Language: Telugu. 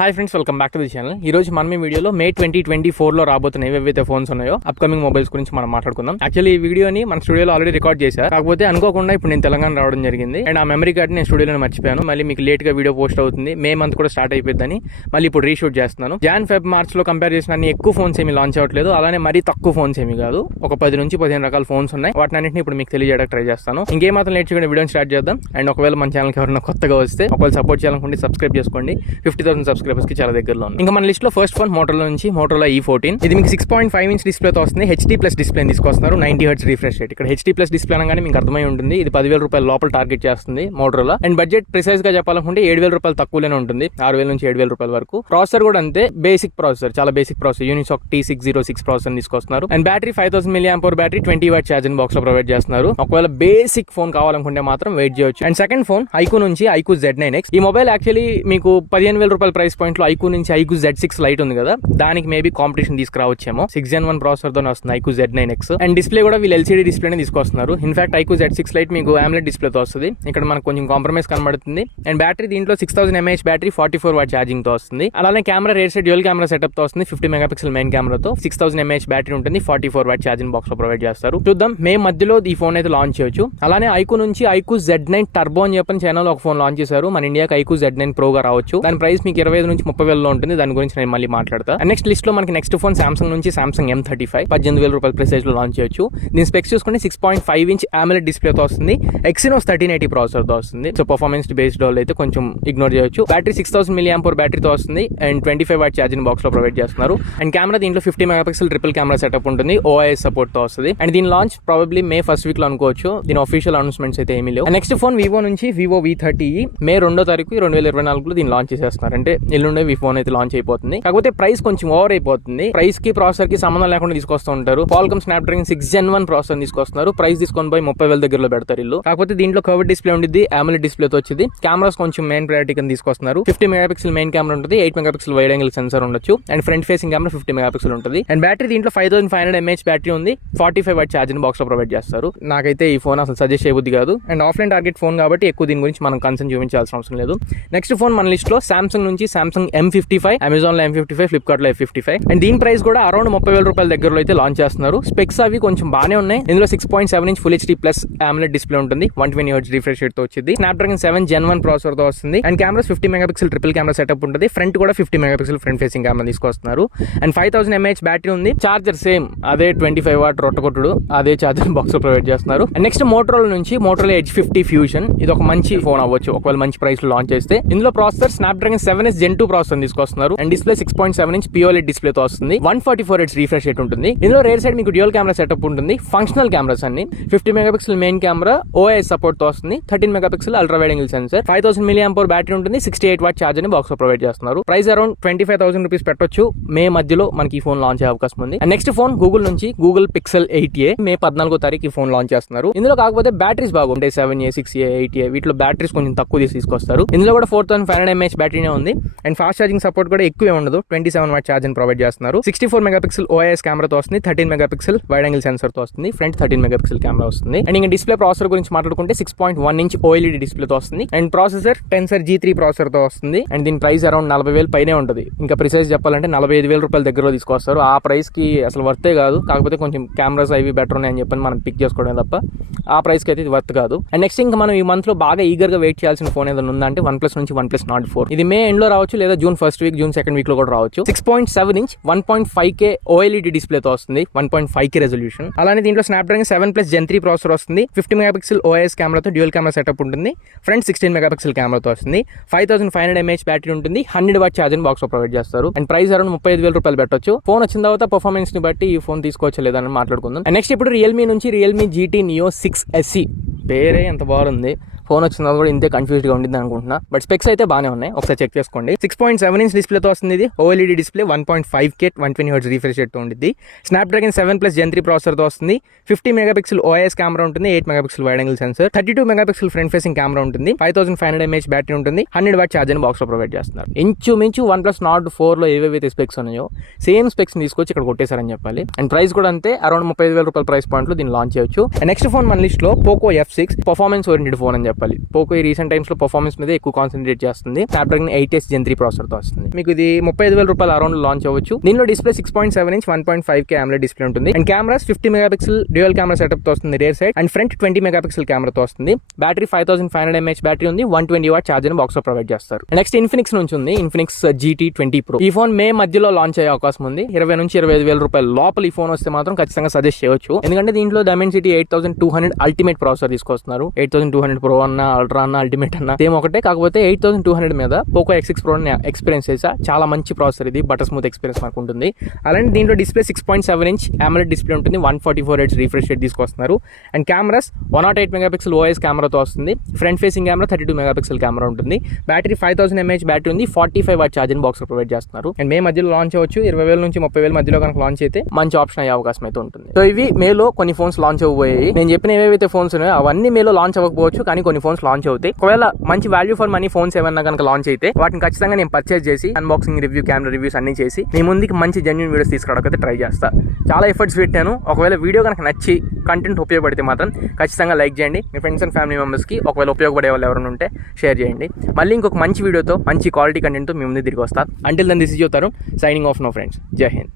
Hi friends, welcome back to the channel. ఈ రోజు మనం ఈ వీడియోలో మే 2024 రాబోతున్న ఏవైతే ఫోన్స్ ఉన్నాయో అప్కమింగ్ మొబైల్స్ గురించి మనం మాట్లాడుకుందాం. యాక్చువల్లీ ఈ వీడియోని మన స్టూడియోలో ఆల్రెడీ రికార్డ్ చేశా, కాకపోతే అనుకోకుండా ఇప్పుడు నేను తెలంగాణ రావడం జరిగింది అండ్ ఆ మెమరీ కార్డ్ నేను స్టూడియోలో మర్చిపోయాను. మళ్ళీ మీకు లేట్ గా వీడియో పోస్ట్ అవుతుంది, మే మంత్ కూడా స్టార్ట్ అయిపోద్దని మళ్ళీ ఇప్పుడు రీషూట్ చేస్తున్నాను. Jan-Feb మార్చ్ లో కంపేర్ చేసిన అన్ని ఎక్కువ ఫోన్స్ ఏమి లాంచ్ అవ్వట్లేదు, అలానే మరీ తక్కువ ఫోన్స్ ఏమి కాదు. ఒక 10 నుంచి 15 రకాల ఫోన్స్ ఉన్నాయి. వాటిని అన్నింటినీ ఇప్పుడు మీకు తెలియజేయడానికి ట్రై చేస్తాను. ఇంకేమాత్రం లేట్ చేయకుండా వీడియోని స్టార్ట్ చేద్దాం. అండ్ ఒకవేళ మన ఛానల్కి ఎవరైనా కొత్తగా వస్తే ఒకవేళ సపోర్ట్ చేయాలనుకుంటే సబ్స్క్రైబ్ చేసుకోండి. 50,000 సబ్స్క్రైబర్స్ కి చాలా దగ్గరలో. ఇంకా మన లిస్ట్ లో ఫస్ట్ ఫోన్ మోటోరోలా నుంచి మోటోరోలా E14. ఇది మీకు 6.5 ఇంచ్ డిస్ప్లే తో వస్తుంది. HD+ డిస్ప్లే తీసుకొస్తున్నారు. 90 Hz రిఫ్రెష్ రేట్. ఇక్కడ HD+ డిస్ప్లే అనగానే మీకు అర్థమై ఉంటుంది, ఇది 10,000 రూపాయల లోపల టార్గెట్ చేస్తుంది మోటోరోలా. అండ్ బడ్జెట్ ప్రిసైజ్ గా చెప్పాలనుకుంటే 7,000 రూపాయలు తక్కువలోనే ఉంటుంది, 6,000 నుంచి 7,000 రూపాయల వరకు. ప్రాసెసర్ కూడా అంతే, బేసిక్ ప్రాసెసర్, చాలా basic processor, Unisoc T606 processor తీసుకొస్తున్నారు. And battery 5000 mAh battery 20 watt charging box లో ప్రొవైడ్ చేస్తున్నారు. ఒకవేళ బేసిక్ ఫోన్ కావాలనుకుంటే మాత్రం వెయిట్ చేయొచ్చు. అండ్ సెకండ్ ఫోన్ iQOO నుంచి iQOO Z9X. ఈ మొబైల్ యాక్చువల్లీ మీకు 15,000 రూపాయల ప్రైస్ పాయింట్ లో iQOO నుంచి iQOO Z6 లైట్ ఉంది కదా, దానికి మేబీ కాంపిటీషన్ తీసుకురావచ్చేమో. 6 Gen 1 ప్రాసెసర్ తోనే వస్తుంది iQOO Z9X. అండ్ డిస్ప్లే కూడా వీళ్ళు LCD డిస్ప్లేనే తీసుకొస్తున్నారు. ఇన్ఫాక్ట్ iQOO Z6 లైట్ మీకు AMOLED డిస్ప్లే తో వస్తుంది. ఇక్కడ మనకు కొంచెం కాంప్రమైజ్ కనబడుతుంది. అండ్ బ్యాటరీ దీంట్లో 6000 mAh బ్యాటరీ 44 వాట్ ఛార్జింగ్ తో వస్తుంది. అలానే camera rare side dual camera setup తో వస్తుంది. 50 మెగాపిక్సెల్ మెయిన్ కెమెరాతో 6000 mAh బ్యాటరీ ఉంటుంది. 44 వాట్ ఛార్జింగ్ బాక్స్ లో ప్రొవైడ్ చేస్తారు. చూద్దాం, మే మధ్యలో ఈ ఫోన్ అయితే లాంచ్ చేయొచ్చు. అలానే iQOO నుంచి iQOO Z9 టర్బో అని చెప్పని ఛానల్ ఒక ఫోన్ లాంచ్ చేశారు. మన ఇండియాకి iQOO Z9 Pro గా రావచ్చు. దాని ప్రైస్ మీకు 25 నుంచి 30,000 లో ఉంటుంది. దాని గురించి నేను మళ్ళీ మాట్లాడతా. నెక్స్ట్ లిస్ట్ లో మనకి నెక్స్ట్ ఫోన్ సామ్సంగ్ నుంచి సామ్సంగ్ M35 18,000 రూపాయల ప్రైస్ లో లాంచ్ చేయొచ్చు. దీని స్పెక్స్ చూసుకుంటే 6.5 ఇంచ్ AMOLED డిస్ప్లే తో వస్తుంది. Exynos 1380 ప్రాసెసర్ తో వస్తుంది. సో పర్ఫార్మెన్స్ బేస్డ్ వాళ్ళు అయితే కొంచెం ఇగ్నోర్ చేయొచ్చు. బ్యాటరీ 6000 mAh బ్యాటరీతో వస్తుంది. అండ్ 25 వాట్ ఛార్జింగ్ బాక్స్ లో ప్రొవైడ్ చేస్తున్నారు. అండ్ కెమెరా దీంట్లో 50 మెగాపిక్సెల్ ట్రిపుల్ కెమెరా సెటప్ ఉంటుంది. OIS సపోర్ట్ తో వస్తుంది. అండ్ దీని launch probably May first week లో అనుకోవచ్చు. దీని ఆఫీషియల్ అనౌన్స్మెంట్స్ అయితే ఏమీ లేవు. నెక్స్ట్ ఫోన్ వివో నుంచి వివో V30 మే 2వ తారీఖు 2024 లో దీన్ని లాంచ్ చేసేస్తున్నారు. అంటే ఎల్లుండే ఈ ఫోన్ అయితే లాంచ్ అయిపోతుంది. కాకపోతే ప్రైస్ కొంచెం ఓవర్ అయిపోతుంది. ప్రైస్ కి ప్రాసెసర్ కి సంబంధం లేకుండా తీసుకొస్తూ ఉంటారు. Qualcomm Snapdragon 6 Gen 1 ప్రాసెసర్ తీసుకొస్తున్నారు. ప్రైస్ తీసుకొని పోయి 30,000 దగ్గరలో పెడతారు ఇల్లు. కాకపోతే దీంట్లో కర్వ్డ్ డిస్ప్లే ఉంటుంది, AMOLED డిస్ప్లే తో వచ్చింది. కెమెరాస్ కొంచెం మెయిన్ ప్రయారిటీ కింద తీసుకొస్తున్నారు. 50 మెగాపిక్సెల్ మెయిన్ కెమెరా ఉంటుంది. 8 మెగాపిక్సెల్ వైడ్ యాంగిల్ సెన్సార్ ఉండొచ్చు. And front facing camera 50 megapixel ఉంటుంది. అండ్ బ్యాటరీ దీంట్లో 5500 mAh బ్యాటరీ ఉంది. 45 వాట్ ఛార్జింగ్ బాక్స్ లో ప్రొవైడ్ చేస్తారు. నాకైతే ఈ ఫోన్ అసలు సజెస్ట్ చేయబుద్ది కాదు. అండ్ ఆఫ్లైన్ టార్గెట్ ఫోన్ కాబట్టి ఎక్కువ దీని గురించి మనం కన్సర్న్ చూపించాల్సిన అవసరం లేదు. నెక్స్ట్ ఫోన్ మన లిస్ట్ లో సామ్సంగ్ నుంచి సామ్సంగ్ M55, అమెజాన్ లో M55, ఫ్లిప్కార్ట్ లో F55. అండ్ దీని ప్రైస్ కూడా అరౌండ్ 30,000 రూపాయల దగ్గరలో అయితే లాంచ్ చేస్తున్నారు. స్పెక్స్ అవి కొంచెం బాగానే ఉన్నాయి. ఇందులో 6.7 inch full HD+ AMOLED display ఉంటుంది. 120 Hz రిఫ్రెష్ రేట్ తో వచ్చింది. Snapdragon 7 Gen 1 ప్రాసెసర్ తో వస్తుంది. And cameras 50 megapixel triple camera setup ఉంటుంది. ఫ్రంట్ కూడా 50 మెగాపిక్సెల్ ఫ్రంట్ ఫేసింగ్ కెమెరా తీసుకొస్తున్నారు. అండ్ 5000 mAh బ్యాటరీ ఉంది. చార్జర్ సేమ్ అదే 25 వాట్ రొట్టకొట్టుడు అదే చార్జర్ బాక్స్ లో ప్రొవైడ్ చేస్తున్నారు. అండ్ నెక్స్ట్ మోటోరోలా నుంచి మోటోరోలా Edge 50 ఫ్యూజన్. ఇది ఒక మంచి ఫోన్ అవ్వచ్చు ఒకవేళ మంచి ప్రైస్ లో లాంచ్ చేస్తే. ఇందులో processor Snapdragon 7S Gen 2 processor తీసుకొస్తున్నారు. And display 6.7 inch POLED display తో వస్తుంది. 144 Hz రిఫ్రెష్ రేట్ ఉంటుంది. ఇందులో రేర్ సైడ్ మీకు డ్యూయల్ కెమెరా సెటప్ ఉంటుంది. ఫంక్షనల్ కెమెరాస్ అన్ని 50 megapixel main camera OIS support తో వస్తుంది. 13 megapixel ultra wide angle sensor. 5000 mAh battery ఉంటుంది. 68 వాట్ ఛార్జర్ ని బాక్స్ లో ప్రొవైడ్ చేస్తున్నారు. ప్రైస్ అరౌండ్ 25,000 రూపీస్ పెట్టొచ్చు. మే మధ్యలో మనకి ఈ ఫోన్ లాంచ్ అయ్యే అవకాశం ఉంది. అండ్ నెక్స్ట్ ఫోన్ గూగుల్ నుంచి గూగుల్ Pixel 8a మే 14వ తారీఖు ఈ ఫోన్ లాంచ్ చేస్తున్నారు. ఇందులో కాకపోతే బ్యాటరీస్ బాగుంటాయి. 7a, 6a, 8a వీటిలో బ్యాటరీస్ కొంచెం తక్కువ తీసుకొస్తారు. ఇందులో కూడా 4500 mAh బ్యాటరీనే ఉంది. అండ్ ఫాస్ట్ ఛార్జింగ్ సపోర్ట్ కూడా ఎక్కువే ఉండదు. 27 వాట్ ఛార్జింగ్ ప్రొవైడ్ చేస్తున్నారు. 64 మెగాపిక్సెల్ OIS కెమెరాతో వస్తుంది. 13 మెగాపిక్సెల్ వైడ్ యాంగిల్ సెన్సార్ తో వస్తుంది. ఫ్రంట్ 13 మెగాపిక్సెల్ కెమెరా వస్తుంది. అండ్ ఇంకా డిస్ప్లే ప్రాసెసర్ గురించి మాట్లాడుకుంటే 6.1 ఇంచ్ OLED డిస్ప్లే తో వస్తుంది. And processor Tensor G3 processor తో వస్తుంది. అండ్ దీని ప్రైస్ అరౌండ్ 40,000 పైనే ఉంటుంది. ఇంకా ప్రిసైజ్ చెప్పాలంటే 45,000 రూపాయల దగ్గరలో తీసుకొస్తారు. ఆ ప్రైస్ కి అసలు వర్తే కాదు. కాకపోతే కొంచెం కెమెరాస్ అవి బెటర్ ఉన్నాయని చెప్పని మనం పిక్ చేసుకోవడం తప్ప ఆ ప్రైస్ కి అయితే ఇది వర్త్ కాదు. అండ్ నెక్స్ట్ ఇంకా మనం ఈ మంత్ లో బాగా ఈగర్ గా వెయిట్ చేయాల్సిన ఫోన్ ఏదైనా ఉందంటే OnePlus నుంచి OnePlus Nord 4. ఇది మే ఎండ్ లో రావచ్చు లేదా June first week, June second week లో కూడా రావచ్చు. 6.7 ఇంచ్ 1.5K OLED డిస్ప్లే తో వస్తుంది. 1.5K resolution. అలానే దీంట్లో Snapdragon 7+ Gen 3 ప్రాసెసర్ వస్తుంది. 50 మెగాపిక్సెల్ OIS కెమెరాతో డ్యూయల్ కెమెరా సెటప్ ఉంటుంది. ఫ్రంట్ 16 మెగాపిక్సెల్ కెమెరాతో వస్తుంది. 5500 mAh బ్యాటరీ ఉంటుంది. 100 వాట్ ఛార్జింగ్ బాక్స్ లో ప్రొవైడ్ చేస్తారు. అండ్ ప్రైస్ అరౌండ్ 35,000 రూపాయలు పెట్టొచ్చు. ఫోన్ వచ్చిన తర్వాత పర్ఫార్మెన్స్ ని బట్టి ఈ ఫోన్ తీసుకోవచ్చు లేదని మాట్లాడుకుందాం. అండ్ నెక్స్ట్ ఇప్పుడు రియల్మీ నుంచి రియల్మీ GT Neo 6 SE. పేరే ఎంత బాగుంది. ఫోన్ వచ్చిన కూడా ఇంతే కన్ఫ్యూజ్ గా ఉండింది అనుకుంటున్నా. బట్ స్పెక్స్ అయితే బాగానే ఉన్నాయి, ఒకసారి చెక్ చేసుకోండి. 6.7 ఇంచ్ డిస్ప్లేతో వస్తుంది. ఇది OLED display 1.5K 120 Hz refresh rate తో ఉంటుంది. Snapdragon 7+ Gen 3 ప్రాసెసర్ తో వస్తుంది. 50 మెగాపిక్సెల్ OIS కెమెరా ఉంటుంది. 8 megapixel wide angle censor. 32 megapixel front facing camera ఉంటుంది. 5500 mAh బ్యాటరీ ఉంటుంది. 100 వాట్ ఛార్జర్ బాక్స్ లో ప్రొవైడ్ చేస్తున్నారు. ఇంచుమించు OnePlus Nord 4 లో ఏవేవైతే స్పెక్స్ ఉన్నాయో సేమ్ స్పెక్స్ తీసుకొచ్చి ఇక్కడ కొట్టేశారని చెప్పాలి. అండ్ ప్రైస్ కూడా అంతే, అరౌండ్ 35,000 రూపాయల ప్రైస్ పాయింట్ లో దీన్ని లాంచ్ చేయొచ్చు. నెక్స్ట్ ఫోన్ మన లిస్ట్ లో Poco F6 performance oriented phone అని చెప్పాలి. చెప్పాలి. పోకో ఈ రీసెంట్ టైమ్స్ లో పర్ఫార్మెన్స్ మీద ఎక్కువ కాన్సన్ట్రేట్ చేస్తుంది. స్నాప్డ్రాగన్ 8s Gen 3 ప్రాసెసర్ తో వస్తుంది. మీకు ఇది 35,000 రూపాయల అరౌండ్ లాంచ్ అవ్వచ్చు. దీనిలో display 6.7 inch 1.5K AMOLED display ఉంటుంది. And cameras 50 megapixel dual camera setup తో వస్తుంది rear side. And front 20 megapixel కెమెరాతో వస్తుంది. బ్యాటరీ 5500 mAh బ్యాటరీ ఉంది. 120 వాట్ ఛార్జర్ బాక్స్ లో ప్రొవైడ్ చేస్తారు. నెక్స్ట్ ఇన్ఫినిక్స్ నుంచి ఉంది ఇన్ఫినిక్స్ GT 20 Pro. ఈ ఫోన్ మే మధ్యలో లాంచ్ అయ్యే అవకాశం ఉంది. 20 నుంచి 25,000 రూపాయల లోపల ఈ ఫోన్ వస్తే మాత్రం ఖచ్చితంగా సజెస్ట్ చేయొచ్చు. ఎందుకంటే దీంట్లో Dimensity 8200 అల్టిమేట్ ప్రాసెసర్ తీసుకొస్తున్నారు. 8200 Pro అన్న అల్ట్రా అన్న అల్టిమేట్ అన్న సేమ్ ఒకటే, కాకపోతే 8200 మీద పోకో X6 Pro ఎక్స్పీరియన్స్ చేసా. చాలా మంచి ప్రాసెసర్ ఇది, బటర్ స్మూత్ ఎక్స్పీరియన్స్ మనకు ఉంటుంది. అలాంటి దీంట్లో డిస్ప్లే 6.7 ఇంచ్ AMOLED డిస్ప్లే ఉంటుంది. 144 Hz రిఫ్రెష్ రేట్ తీసుకొస్తున్నారు. అండ్ కెమెరాస్ 108 మెగాపిక్సెల్ OIS కెమెరాతో వస్తుంది. Front facing camera 32 megapixel camera ఉంటుంది. బ్యాటరీ 5000 mAh బ్యాటరీ ఉంది. 45 వాట్ ఛార్జింగ్ బాక్స్ ప్రొవైడ్ చేస్తున్నారు. అండ్ మే మధ్యలో లాంచ్ అవ్వచ్చు. 20,000 నుంచి 30,000 మధ్యలో కనుక లాంచ్ అయితే మంచి ఆప్షన్ అయ్యే అవకాశం అయితే ఉంటుంది. సో ఇవి మేలో కొన్ని ఫోన్స్ లాంచ్ అవ్వబోయాయి. నేను చెప్పిన ఏవైతే ఫోన్స్ ఉన్నాయో అవన్నీ మేలో లాంచ్ అవ్వకపోవచ్చు, కానీ కొన్ని ఫోన్స్ లాంచ్ అవుతాయి. ఒకవేళ మంచి వాల్యూ ఫర్ మనీ ఫోన్స్ ఏమన్నా కనుక లాంచ్ అయితే వాటిని ఖచ్చితంగా నేను పర్చేస్ చేసి అన్బాక్సింగ్ రివ్యూ, కెమెరా రివ్యూస్ అన్ని చేసి మీ ముందుకి మంచి జెన్యూన్ వీడియోస్ తీసుకురావడానికి ట్రై చేస్తా. చాలా ఎఫర్ట్స్ పెట్టాను. ఒకవేళ వీడియో కనుక నచ్చి కంటెంట్ ఉపయోగపడితే మాత్రం ఖచ్చితంగా లైక్ చేయండి. మీ ఫ్రెండ్స్ అండ్ ఫ్యామిలీ మెంబర్స్కి ఒకవేళ ఉపయోగపడే వాళ్ళు ఎవరైనా ఉంటే షేర్ చేయండి. మళ్ళీ ఇంకొక మంచి వీడియోతో మంచి క్వాలిటీ కంటెంట్తో మీ ముందు తిరిగి వస్తా. Until then this is your Tarun signing off no friends. జై హింద్.